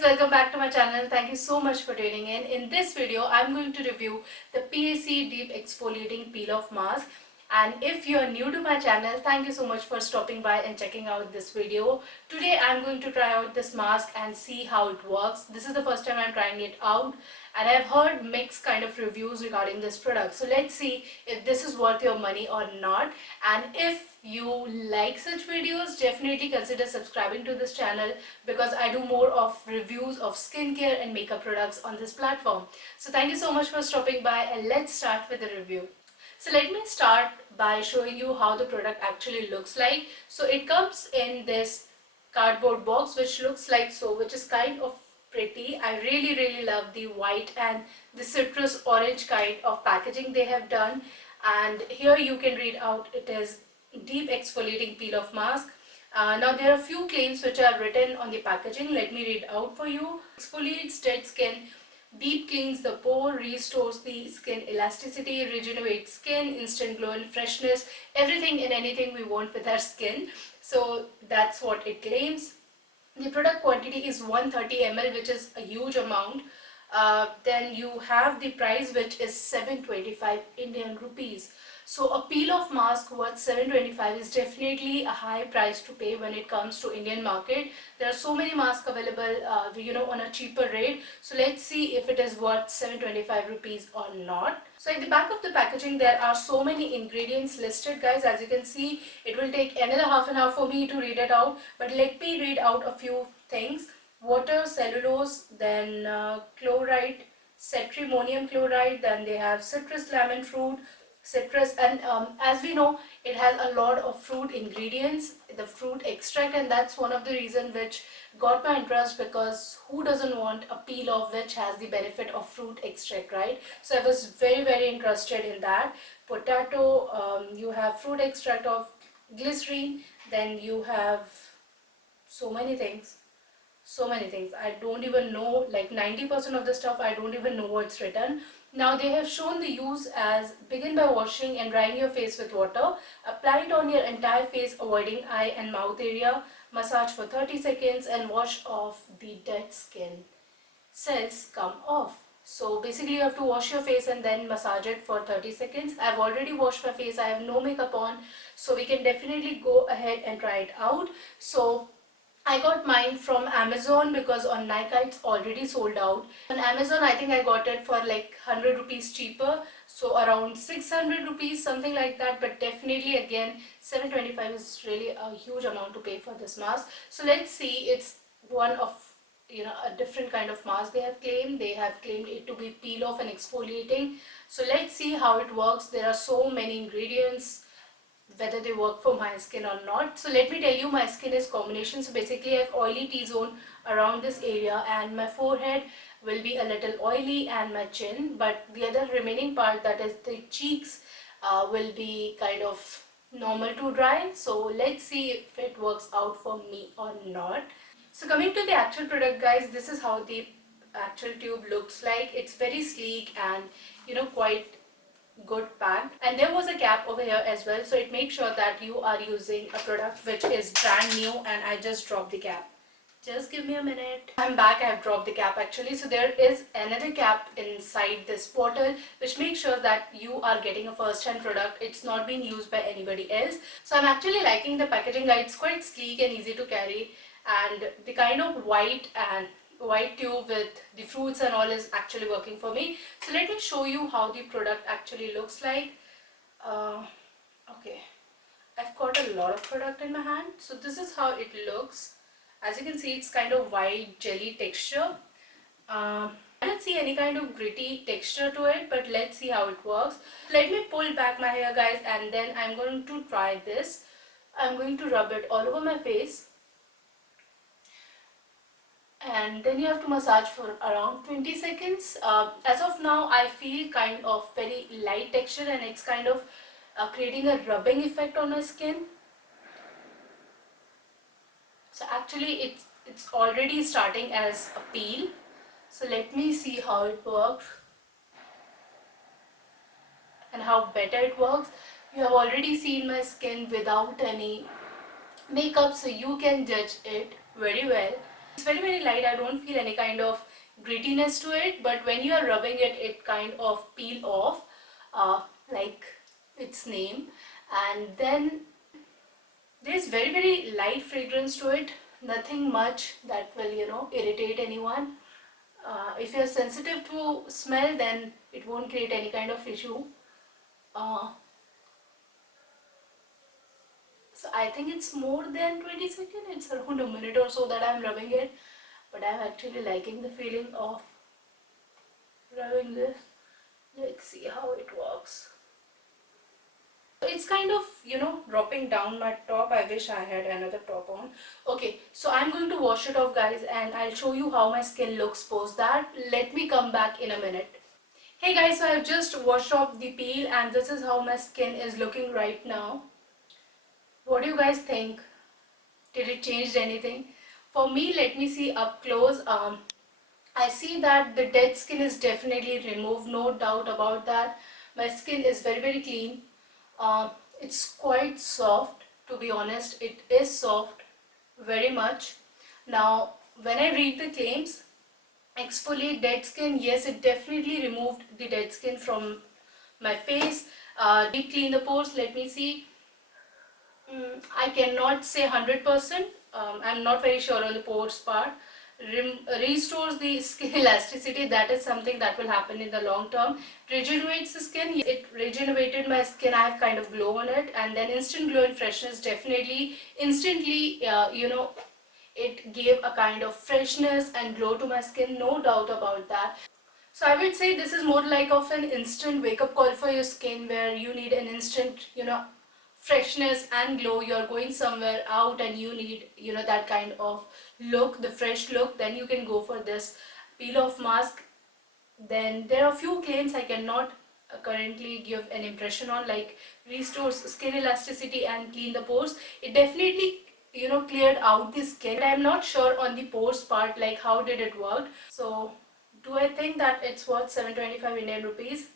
guys, welcome back to my channel. Thank you so much for tuning in. In this video, I'm going to review the PAC Deep Exfoliating Peel Off Mask. And if you are new to my channel, thank you so much for stopping by and checking out this video. Today, I'm going to try out this mask and see how it works. This is the first time I'm trying it out, and I've heard mixed kind of reviews regarding this product. So let's see if this is worth your money or not. And if you like such videos, definitely consider subscribing to this channel because I do more of reviews of skincare and makeup products on this platform. So thank you so much for stopping by, and let's start with the review. So let me start by showing you how the product actually looks like. So it comes in this cardboard box which looks like so, which is kind of pretty. I really love the white and the citrus orange kind of packaging they have done. And here you can read out it is Deep Exfoliating Peel Off Mask. Now there are a few claims which are written on the packaging. Let me read out for you. Exfoliates dead skin, deep cleans the pore, restores the skin elasticity, regenerates skin, instant glow and freshness, everything and anything we want with our skin. So that's what it claims. The product quantity is 130 ml, which is a huge amount. Then you have the price, which is 725 Indian rupees. So a peel off mask worth 725 is definitely a high price to pay when it comes to Indian market. There are so many masks available on a cheaper rate. So let's see if it is worth 725 rupees or not. So at the back of the packaging there are so many ingredients listed, guys. As you can see, it will take another half an hour for me to read it out, but let me read out a few things. Water, cellulose, then chloride, cetrimonium chloride, then they have citrus, lemon fruit, citrus, and as we know, it has a lot of fruit ingredients, the fruit extract, and that's one of the reasons which got my interest, because who doesn't want a peel off which has the benefit of fruit extract, right? So I was very interested in that. Potato, you have fruit extract of glycerine, then you have so many things. I don't even know, like 90% of the stuff I don't even know what's written. Now they have shown the use as: begin by washing and drying your face with water, apply it on your entire face avoiding eye and mouth area, massage for 30 seconds and wash off the dead skin. Cells come off. So basically you have to wash your face and then massage it for 30 seconds. I've already washed my face, I have no makeup on, so we can definitely go ahead and try it out. So I got mine from Amazon because on Nykaa it's already sold out. On Amazon I think I got it for like 100 rupees cheaper, so around 600 rupees, something like that, but definitely again 725 is really a huge amount to pay for this mask. So let's see, it's one of a different kind of mask they have claimed. They have claimed it to be peel off and exfoliating. So let's see how it works. There are so many ingredients, whether they work for my skin or not. So let me tell you, my skin is combination. So basically I have oily T-zone around this area, and my forehead will be a little oily and my chin, but the other remaining part, that is the cheeks, will be kind of normal to dry. So let's see if it works out for me or not. So coming to the actual product, guys, this is how the actual tube looks like. It's very sleek and quite good packed, and there was a cap over here as well, so it makes sure that you are using a product which is brand new. And I just dropped the cap. Just give me a minute. I'm back. I have dropped the cap actually. So there is another cap inside this bottle which makes sure that you are getting a first-hand product. It's not being used by anybody else. So I'm actually liking the packaging, guys. It's quite sleek and easy to carry, and the kind of white tube with the fruits and all is actually working for me. So let me show you how the product actually looks like. Okay, I've got a lot of product in my hand. So this is how it looks. As you can see, it's kind of white jelly texture. I don't see any kind of gritty texture to it, but let's see how it works. Let me pull back my hair, guys, and then I'm going to try this. I'm going to rub it all over my face, and then you have to massage for around 20 seconds. As of now, I feel kind of very light texture, and it's kind of creating a rubbing effect on my skin. So actually it's already starting as a peel. So let me see how it works and how better it works. You have already seen my skin without any makeup, so you can judge it very well. It's very very light. I don't feel any kind of grittiness to it, but when you are rubbing it, it kind of peel off, like its name. And then there's very very light fragrance to it, nothing much that will, you know, irritate anyone. If you're sensitive to smell, then it won't create any kind of issue. uh, so I think it's more than 20 seconds. It's around a minute or so that I'm rubbing it, but I'm actually liking the feeling of rubbing this. Let's see how it works. It's kind of, you know, dropping down my top. I wish I had another top on. Okay, so I'm going to wash it off, guys, and I'll show you how my skin looks post that. Let me come back in a minute. Hey guys, so I've just washed off the peel and this is how my skin is looking right now. What do you guys think? Did it change anything? For me, let me see up close. I see that the dead skin is definitely removed, no doubt about that. My skin is very very clean. It's quite soft, to be honest. It is soft, very much. Now, when I read the claims, exfoliate dead skin, yes, it definitely removed the dead skin from my face. Deep clean the pores, let me see. I cannot say 100%. I'm not very sure on the pores part. Restores the skin elasticity. That is something that will happen in the long term. Regenerates the skin. It regenerated my skin. I have kind of glow on it, and then instant glow and freshness. Definitely, instantly, you know, it gave a kind of freshness and glow to my skin. No doubt about that. So I would say this is more like of an instant wake up call for your skin, where you need an instant, you know, freshness and glow. You're going somewhere out and you need, you know, that kind of look, the fresh look. Then you can go for this peel off mask. Then there are few claims I cannot currently give an impression on, like restores skin elasticity and clean the pores. It definitely, you know, cleared out the skin, but I'm not sure on the pores part, like how did it work. So do I think that it's worth 725 Indian rupees?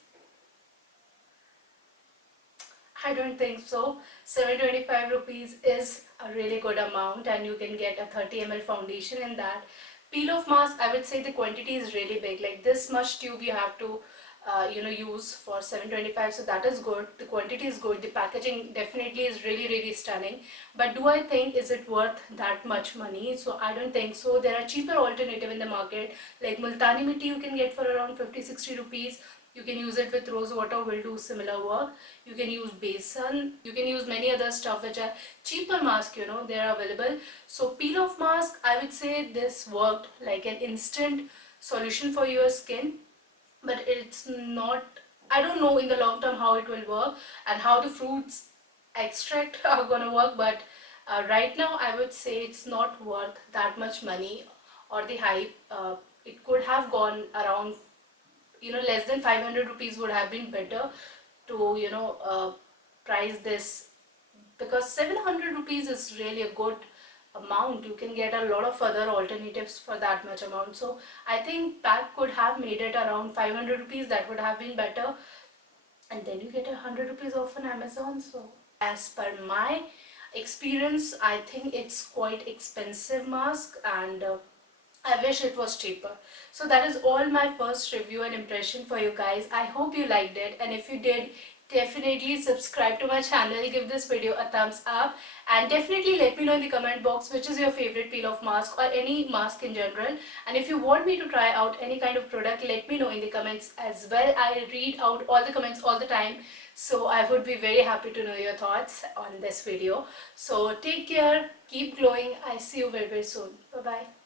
I don't think so. 725 rupees is a really good amount, and you can get a 30 ml foundation in that. Peel off mask, I would say the quantity is really big. Like this much tube you have to you know, use for 725, so that is good. The quantity is good. The packaging definitely is really really stunning. But do I think is it worth that much money? So I don't think so. There are cheaper alternative in the market, like multani mitti you can get for around 50-60 rupees. You can use it with rose water, will do similar work. You can use besan, you can use many other stuff which are cheaper mask, you know, they are available. So peel off mask, I would say this worked like an instant solution for your skin, but it's not, I don't know in the long term how it will work and how the fruits extract are gonna work, but right now I would say it's not worth that much money or the hype. It could have gone around, you know, less than 500 rupees would have been better to, you know, price this, because 700 rupees is really a good amount. You can get a lot of other alternatives for that much amount. So I think PAC could have made it around 500 rupees. That would have been better, and then you get 100 rupees off on Amazon. So as per my experience, I think it's quite expensive mask, and I wish it was cheaper. So that is all my first review and impression for you guys. I hope you liked it, and if you did, definitely subscribe to my channel, give this video a thumbs up, and definitely let me know in the comment box which is your favorite peel off mask or any mask in general. And if you want me to try out any kind of product, let me know in the comments as well. I read out all the comments all the time, so I would be very happy to know your thoughts on this video. So take care, keep glowing. I see you very very soon. Bye bye.